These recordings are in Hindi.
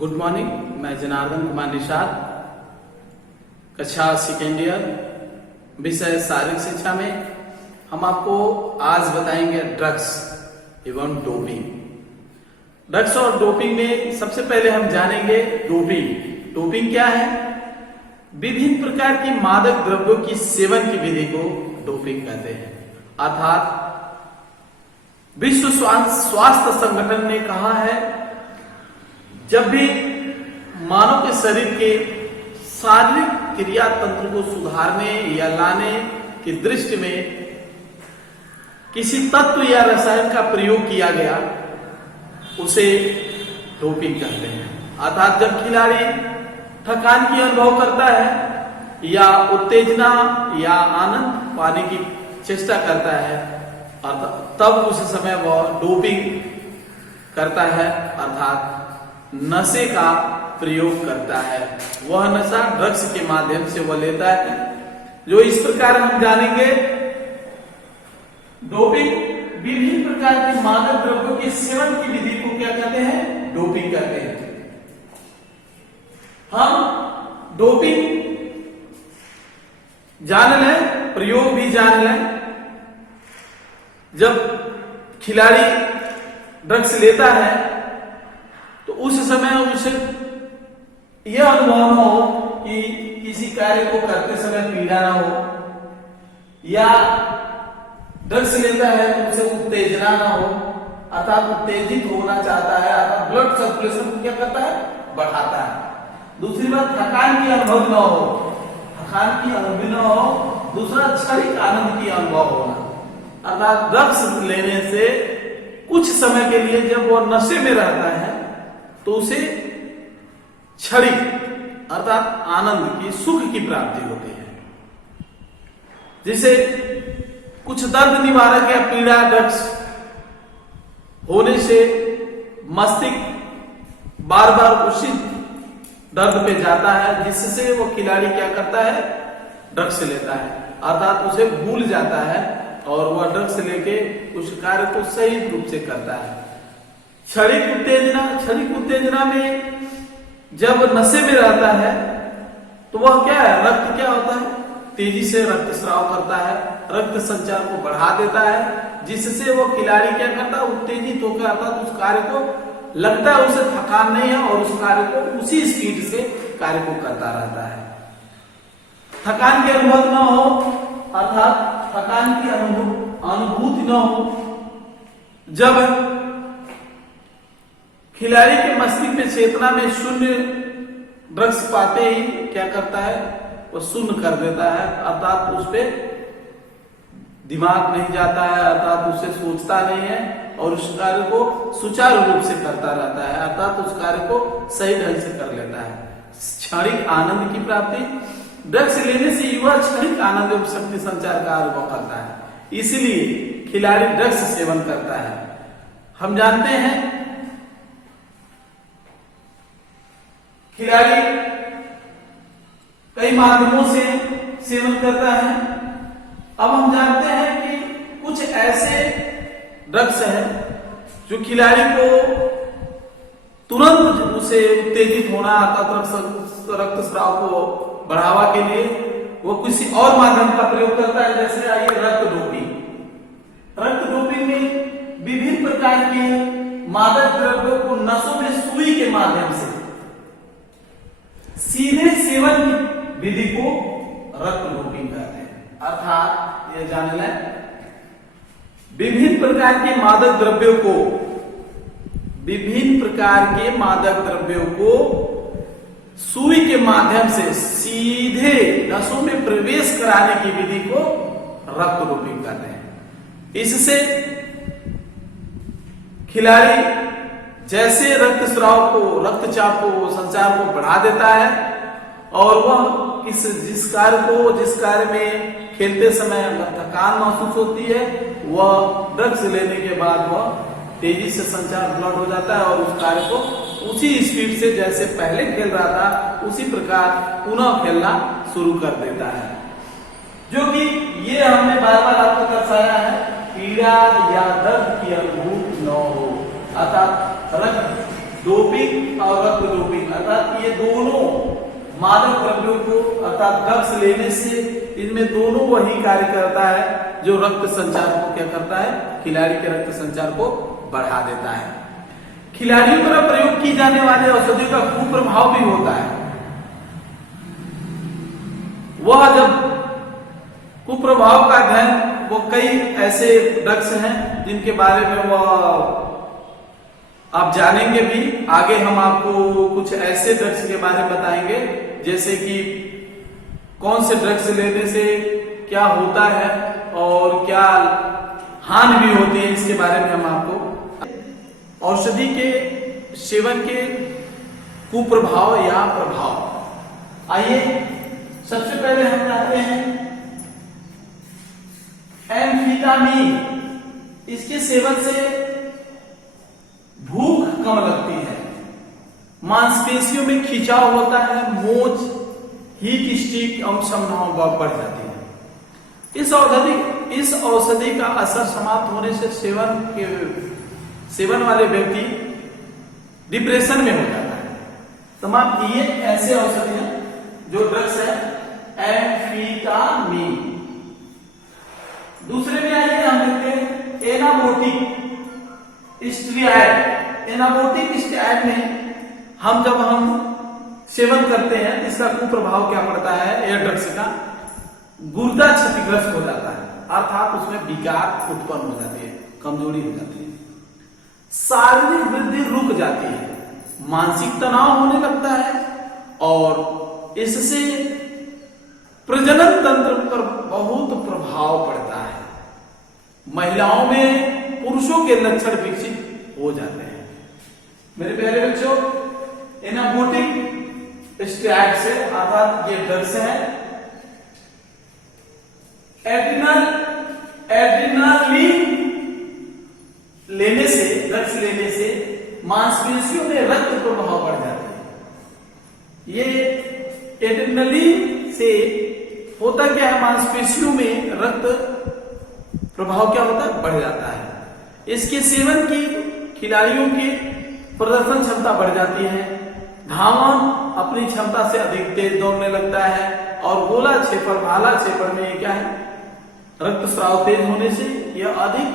Good morning. मैं जनार्दन कुमार निषाद, कक्षा सेकेंड ईयर, विषय शारीरिक शिक्षा में हम आपको आज बताएंगे ड्रग्स एवं डोपिंग। ड्रग्स और डोपिंग में सबसे पहले हम जानेंगे डोपिंग। डोपिंग क्या है? विभिन्न प्रकार की मादक द्रव्यों की सेवन की विधि को डोपिंग कहते हैं। अर्थात विश्व स्वास्थ्य संगठन ने कहा है, जब भी मानव के शरीर के शारीरिक क्रिया तंत्र को सुधारने या लाने की दृष्टि में किसी तत्व या रसायन का प्रयोग किया गया, उसे डोपिंग कहते हैं। अर्थात जब खिलाड़ी थकान की अनुभव करता है या उत्तेजना या आनंद पाने की चेष्टा करता है, तब उस समय वह डोपिंग करता है, अर्थात नशे का प्रयोग करता है। वह नशा ड्रग्स के माध्यम से वह लेता है। जो इस प्रकार हम जानेंगे, डोपिंग विभिन्न प्रकार के मादक द्रव्यों के सेवन की विधि को क्या कहते हैं? डोपिंग कहते हैं। हम डोपिंग जान लें, प्रयोग भी जान लें। जब खिलाड़ी ड्रग्स लेता है तो उस समय उसे यह अनुभव न हो कि किसी कार्य को करते समय पीड़ा न हो, या ड्रग्स लेता है तो उसे उत्तेजना न हो, अर्थात उत्तेजित होना चाहता है, अर्थात ब्लड सर्कुलेशन क्या करता है? बढ़ाता है। दूसरी बात, थकान की अनुभव न हो, थकान की अनुभव न हो। दूसरा, क्षणिक आनंद की अनुभव होना, अर्थात ड्रग्स लेने से कुछ समय के लिए जब वो नशे में रहता है तो उसे क्षणिक अर्थात आनंद की, सुख की प्राप्ति होती है। जैसे कुछ दर्द निवारक या पीड़ा ड्रग्स होने से मस्तिष्क बार बार उसी दर्द पे जाता है, जिससे वो खिलाड़ी क्या करता है? ड्रग्स लेता है, अर्थात उसे भूल जाता है और वह ड्रग्स लेके उस कार्य को सही रूप से करता है। क्षणिक उत्तेजना में जब नशे में रहता है तो वह क्या है? रक्त क्या होता है? तेजी से रक्त स्राव करता है, रक्त संचार को बढ़ा देता है, जिससे वो खिलाड़ी क्या करता है? उत्तेजित होकर, अर्थात उस कार्य को लगता है उसे थकान नहीं है और उस कार्य को उसी स्पीड से कार्य को करता रहता है। थकान की अनुभव न हो, अर्थात थकान की अनुभूति न हो। जब खिलाड़ी के मस्तिष्क में चेतना में शून्य, ड्रग्स पाते ही क्या करता है? वो शून्य कर देता है, अर्थात उस पे दिमाग नहीं जाता है, अर्थात उसे सोचता नहीं है और उस कार्य को सुचारू रूप से करता रहता है, अर्थात उस कार्य को सही ढंग से कर लेता है। क्षणिक आनंद की प्राप्ति, ड्रग्स लेने से युवा क्षणिक आनंद एवं शक्ति संचार का अनुभव करता है, इसलिए खिलाड़ी ड्रग्स सेवन करता है। हम जानते हैं खिलाड़ी कई माध्यमों से सेवन करता है। अब हम जानते हैं कि कुछ ऐसे ड्रग्स हैं जो खिलाड़ी को तुरंत उसे उत्तेजित होना, रक्त स्राव को बढ़ावा के लिए वो किसी और माध्यम का प्रयोग करता है। जैसे आइए रक्त डोपिंग। रक्त डोपिंग में विभिन्न प्रकार के मादक द्रव्यों को नसों में सुई के माध्यम से सीधे सेवन की विधि को रक्त डोपिंग कहते हैं। अर्थात यह जान लें, विभिन्न प्रकार के मादक द्रव्यों को सुई के माध्यम से सीधे नसों में प्रवेश कराने की विधि को रक्त डोपिंग कहते हैं। इससे खिलाड़ी जैसे रक्त स्राव को, रक्तचाप को, संचार को बढ़ा देता है और वह जिस कार्य में खेलते समय थकान महसूस होती है, वह ड्रग्स लेने के बाद वह तेजी से संचार ब्लड हो जाता है और उस कार्य को उसी स्पीड से जैसे पहले खेल रहा था उसी प्रकार पुनः खेलना शुरू कर देता है। जो कि ये हमने बार बार आपको दर्शाया है, पीड़ा या दर्द की अनुभूति न हो, अर्थात डोपिंग और रक्त डोपिंग, अर्थात ये दोनों मादक द्रव्यों को अर्थात ड्रग्स लेने से इनमें दोनों वही कार्य करता है जो रक्त संचार को क्या करता है, खिलाड़ी के रक्त संचार को बढ़ा देता है। खिलाड़ियों द्वारा प्रयोग की जाने वाले औषधियों का कुप्रभाव भी होता है। वह जब कुप्रभाव का अध्ययन, वो कई ऐसे ड्रग्स हैं जिनके बारे में वह आप जानेंगे भी। आगे हम आपको कुछ ऐसे ड्रग्स के बारे में बताएंगे जैसे कि कौन से ड्रग्स लेने से क्या होता है और क्या हानि भी होती है, इसके बारे में हम आपको औषधि के सेवन के कुप्रभाव या प्रभाव। आइए सबसे पहले हम जाते हैं एम्फेटामिन। इसके सेवन से भूख कम लगती है, मांसपेशियों में खिंचाव होता है, मोच, हीट स्ट्रिक और संभावना बढ़ जाती है। इस औषधि का असर समाप्त होने से सेवन वाले व्यक्ति डिप्रेशन में हो जाता है। तमाम ये ऐसे औषधि हैं जो ड्रग्स है एम्फेटामिन। दूसरे में आइए हम देखते हैं एनाबोटिक स्टेरॉइड। एनाबोटिक स्टेरॉइड में जब हम सेवन करते हैं इसका कुप्रभाव क्या पड़ता है, एयर ड्रग्स का गुर्दा क्षतिग्रस्त हो जाता है, अर्थात उसमें विकार उत्पन्न हो जाती है, कमजोरी हो जाती है, शारीरिक वृद्धि रुक जाती है, मानसिक तनाव होने लगता है और इससे प्रजनन तंत्र पर बहुत प्रभाव पड़ता है। महिलाओं में पुरुषों के लक्षण विकसित हो जाते हैं। मेरे प्यारे बच्चों, एनाबोटिक स्टेरॉइड से अर्थात ये ड्रग्स है एड्रेनालिन लेने से, ड्रग्स लेने से मांसपेशियों में रक्त प्रवाह बढ़ जाता है। ये एड्रेनालिन से होता क्या है, मांसपेशियों में रक्त प्रभाव क्या होता है, बढ़ जाता है। इसके सेवन की खिलाड़ियों की प्रदर्शन क्षमता बढ़ जाती है, धावन अपनी क्षमता से अधिक तेज दौड़ने लगता है और गोला क्षेत्र, भाला क्षेत्र में क्या है, रक्तस्राव तेज होने से यह अधिक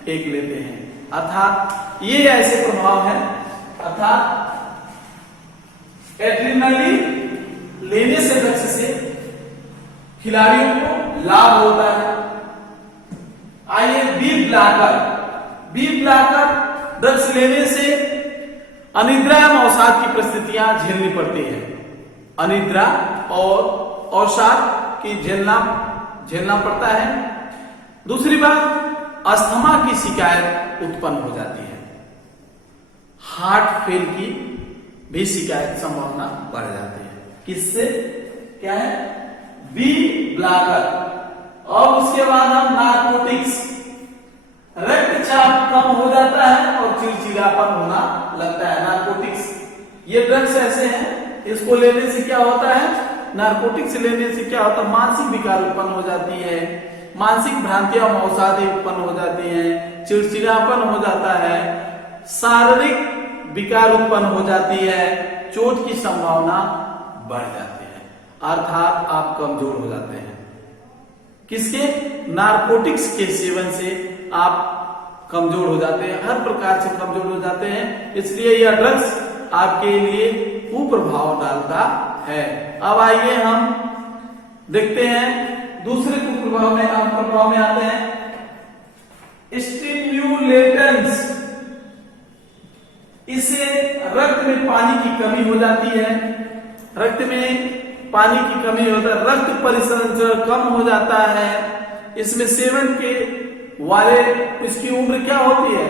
फेंक लेते हैं। अर्थात ये ऐसे प्रभाव है, अर्थात एड्रेनालिन लेने से ड्रग्स से खिलाड़ियों को लाभ होता है। आइए बी ब्लॉकर ड्रग्स लेने से अनिद्रा एवं अवसाद की परिस्थितियां झेलनी पड़ती है। अनिद्रा और अवसाद की झेलना पड़ता है। दूसरी बात, अस्थमा की शिकायत उत्पन्न हो जाती है, हार्ट फेल की भी शिकायत संभावना बढ़ जाती है। किससे, क्या है, बी ब्लॉकर। और उसके बाद हम नारकोटिक्स, रक्तचाप कम हो जाता है और चिड़चिड़ापन होना लगता है। नारकोटिक्स ये ड्रग्स ऐसे हैं, इसको लेने से क्या होता है, नारकोटिक्स लेने से क्या होता है, मानसिक विकार उत्पन्न हो जाती है, मानसिक भ्रांतियां अवसादें उत्पन्न हो जाती हैं, चिड़चिड़ापन हो जाता है, शारीरिक विकार उत्पन्न हो जाती है, चोट की संभावना बढ़ जाती है, अर्थात आप कमजोर हो जाते हैं। किसके, नारकोटिक्स के सेवन से आप कमजोर हो जाते हैं, हर प्रकार से कमजोर हो जाते हैं। इसलिए यह ड्रग्स आपके लिए कुप्रभाव डालता है। अब आइए हम देखते हैं दूसरे कुप्रभाव में, हम प्रभाव में आते हैं स्टिम्युलेटेंट्स। इससे रक्त में पानी की कमी हो जाती है, रक्त में पानी की कमी होता है, रक्त परिसंचरण कम हो जाता है। इसमें सेवन के वाले इसकी उम्र क्या होती है,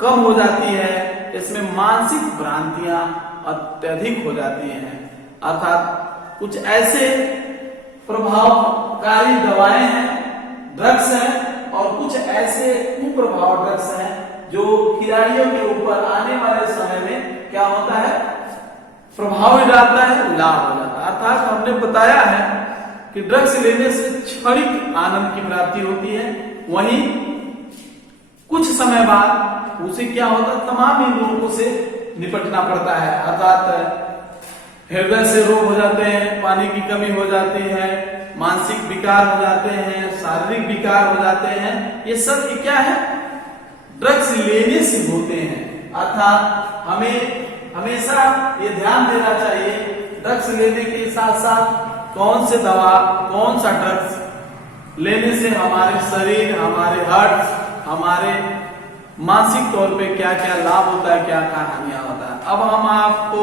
कम हो जाती है। इसमें मानसिक भ्रांतियां अत्यधिक हो जाती हैं, अर्थात कुछ ऐसे प्रभावकारी दवाएं हैं, ड्रग्स हैं, और कुछ ऐसे कुप्रभाव ड्रग्स हैं जो खिलाड़ियों के ऊपर आने वाले समय में क्या होता है, प्रभाव डालता है, लाभ हो जाता है। अर्थात हमने बताया है कि ड्रग्स लेने से क्षणिक आनंद की प्राप्ति होती है, वहीं कुछ समय बाद उसे क्या होता है, तमाम इन लोगों से निपटना पड़ता है। अर्थात हृदय से रोग हो जाते हैं, पानी की कमी हो जाती है, मानसिक विकार हो जाते हैं, शारीरिक विकार हो जाते हैं। ये सब क्या है? ड्रग्स लेने से होते हैं। अर्थात हमें हमेशा ये ध्यान देना चाहिए, ड्रग्स लेने के साथ साथ कौन से दवा, कौन सा ड्रग्स लेने से हमारे शरीर, हमारे हार्ट, हमारे मानसिक तौर पे क्या क्या लाभ होता है, क्या क्या हानियां होता है। अब हम आपको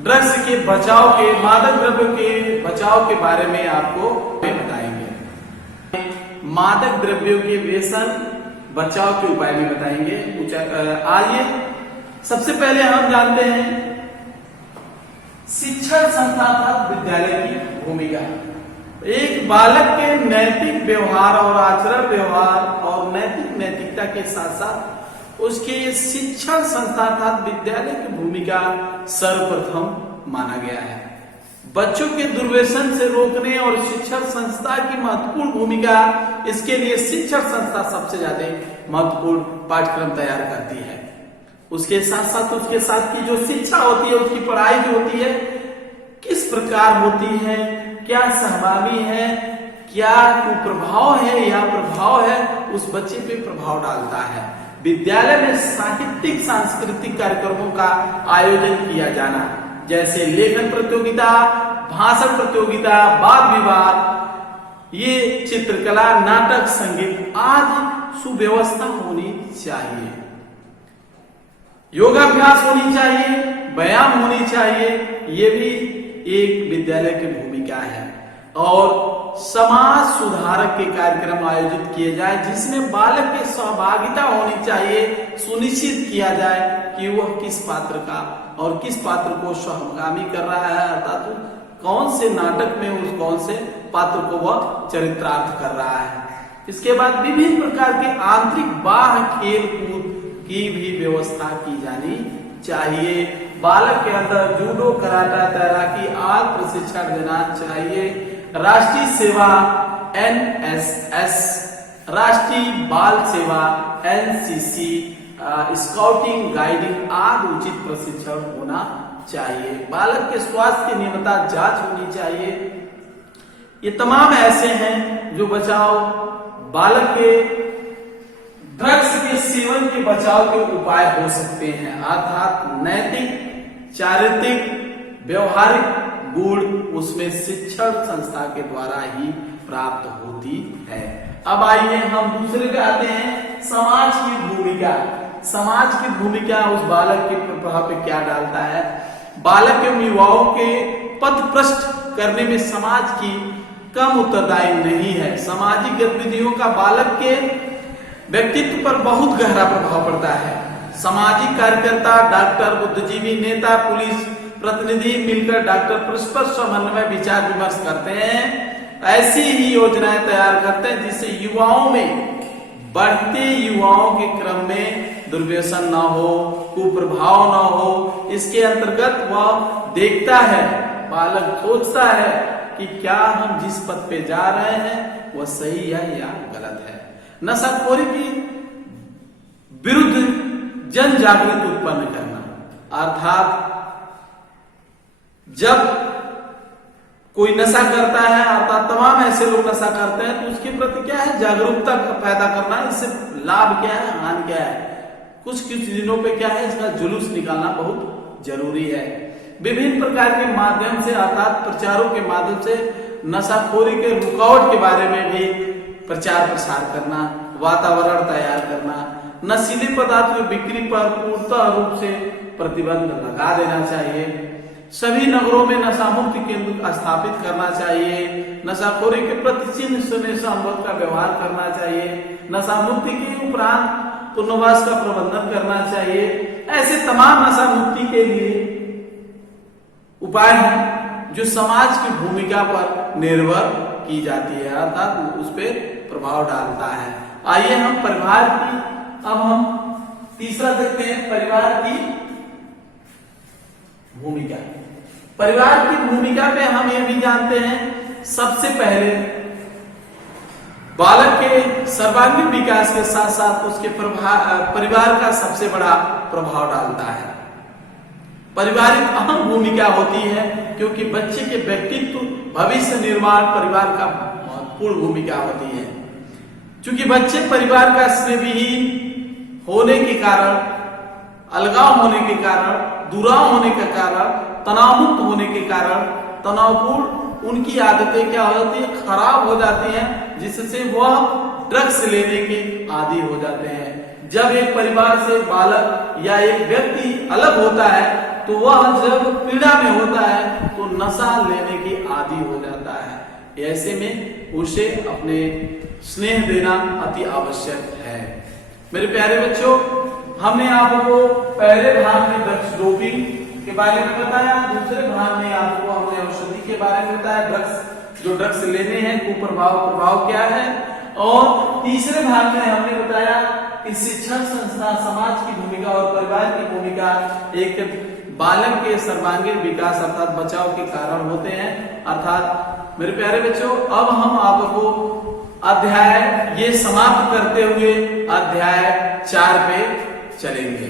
ड्रग्स के बचाव के, मादक द्रव्य के बचाव के बारे में आपको बताएंगे। मादक द्रव्यों के व्यसन बचाव के उपाय भी बताएंगे। आइए सबसे पहले हम जानते हैं शिक्षण संस्था तथा विद्यालय की भूमिका। एक बालक के नैतिक व्यवहार और आचरण व्यवहार और नैतिकता के साथ साथ उसके शिक्षण संस्था अर्थात विद्यालय की भूमिका सर्वप्रथम माना गया है। बच्चों के दुर्व्यसन से रोकने और शिक्षण संस्था की महत्वपूर्ण भूमिका, इसके लिए शिक्षण संस्था सबसे ज्यादा महत्वपूर्ण पाठ्यक्रम तैयार करती है। उसके साथ की जो शिक्षा होती है, उसकी पढ़ाई जो होती है, किस प्रकार होती है, क्या सहभागी है, क्या कुप्रभाव है या प्रभाव है, उस बच्चे पे प्रभाव डालता है। विद्यालय में साहित्यिक सांस्कृतिक कार्यक्रमों का आयोजन किया जाना, जैसे लेखन प्रतियोगिता, भाषण प्रतियोगिता, वाद विवाद, ये चित्रकला, नाटक, संगीत आदि सुव्यवस्था होनी चाहिए। योगाभ्यास होनी चाहिए, व्यायाम होनी चाहिए, ये भी एक विद्यालय की भूमिका है। और समाज सुधारक के कार्यक्रम आयोजित किए जाए, जिसमें बालक की सहभागिता होनी चाहिए, सुनिश्चित किया जाए कि वह किस पात्र का और किस पात्र को सहगामी कर रहा है, अर्थात कौन से नाटक में उस कौन से पात्र को वह चरित्रार्थ कर रहा है। इसके बाद विभिन्न प्रकार के आंतरिक बाह्य खेल कूद की भी व्यवस्था की जानी चाहिए। बालक के अंदर जूडो, कराटा, तैराकी आदि प्रशिक्षण देना चाहिए। राष्ट्रीय सेवा NSS, राष्ट्रीय बाल सेवा NCC, स्काउटिंग, गाइडिंग आदि उचित प्रशिक्षण होना चाहिए। बालक के स्वास्थ्य की नियमित जांच होनी चाहिए। ये तमाम ऐसे हैं जो बचाव, बालक के ड्रग्स के सेवन के बचाव के उपाय हो सकते हैं। अर्थात नैतिक, चारित्रिक, व्यवहारिक गुण उसमें शिक्षण संस्था के द्वारा ही प्राप्त होती है। अब आइए हम दूसरे पे आते हैं, समाज की भूमिका। समाज की भूमिका उस बालक के प्रभाव पे क्या डालता है। बालक एवं युवाओं के पथ भ्रष्ट करने में समाज की कम उत्तरदायी नहीं है। सामाजिक गतिविधियों का बालक के व्यक्तित्व पर बहुत गहरा प्रभाव पड़ता है। सामाजिक कार्यकर्ता, डॉक्टर, बुद्धिजीवी, नेता, पुलिस प्रतिनिधि मिलकर डॉक्टर परस्पर समन्वय विचार विमर्श करते हैं, ऐसी ही योजनाएं तैयार करते हैं जिससे युवाओं में, बढ़ते युवाओं के क्रम में दुर्व्यसन ना हो, कुप्रभाव ना हो। इसके अंतर्गत वह देखता है, बालक सोचता है कि क्या हम जिस पथ पे जा रहे हैं वह सही है या गलत है। नशाखोरी की विरुद्ध जन जागृति उत्पन्न करना, अर्थात जब कोई नशा करता है, अर्थात तमाम ऐसे लोग नशा करते हैं, तो उसके प्रति क्या है, जागरूकता पैदा करना। इससे लाभ क्या है, हानि क्या है। कुछ दिनों पे क्या है, इसका जुलूस निकालना बहुत जरूरी है। विभिन्न प्रकार के माध्यम से, अर्थात प्रचारों के माध्यम से नशाखोरी के रुकावट के बारे में भी प्रचार प्रसार करना, वातावरण तैयार करना, नशीले पदार्थ की बिक्री पर पूर्णतः रूप से प्रतिबंध लगा देना चाहिए। सभी नगरों में नशा मुक्ति केंद्र स्थापित करना चाहिए। नशाखोरी के प्रति चिन्ह से संबोध का व्यवहार करना चाहिए। नशा मुक्ति के उपरांत पुनर्वास का प्रबंधन करना चाहिए। ऐसे तमाम नशा मुक्ति के लिए उपाय हैं जो समाज की भूमिका पर निर्भर की जाती है, अर्थात उस पर प्रभाव डालता है। आइए हम परिवार की, अब हम तीसरा देखते हैं, परिवार की भूमिका। परिवार की भूमिका पे हम ये भी जानते हैं, सबसे पहले बालक के सर्वांगीण विकास के साथ साथ उसके परिवार का सबसे बड़ा प्रभाव डालता है। पारिवारिक अहम भूमिका होती है, क्योंकि बच्चे के व्यक्तित्व भविष्य निर्माण परिवार का महत्वपूर्ण भूमिका होती है। क्योंकि बच्चे परिवार का स्नेहविहीन होने के कारण, अलगाव होने के कारण, दुराव होने के कारण, तनाव मुक्त होने के कारण, तनावपूर्ण उनकी आदतें क्या हो जाती है, खराब हो जाती हैं, जिससे वह ड्रग्स लेने के आदी हो जाते हैं। जब एक परिवार से बालक या एक व्यक्ति अलग होता है तो वह जब पीड़ा में होता है तो नशा लेने के आदी हो जाता है। ऐसे में उसे अपने स्नेह देना अति आवश्यक है। मेरे प्यारे बच्चों, हमने आपको पहले भाग में ड्रग्स डोपिंग के बारे में बताया, दूसरे भाग में आपको हमने औषधि के बारे में बताया, जो ड्रग्स लेने हैं प्रभाव क्या है, और तीसरे भाग में हमने बताया कि शिक्षण संस्था, समाज की भूमिका और परिवार की भूमिका एक बालक के सर्वांगीण विकास अर्थात बचाव के कारण होते हैं। अर्थात मेरे प्यारे बच्चों, अब हम आपको अध्याय ये समाप्त करते हुए अध्याय 4 पे चलेंगे।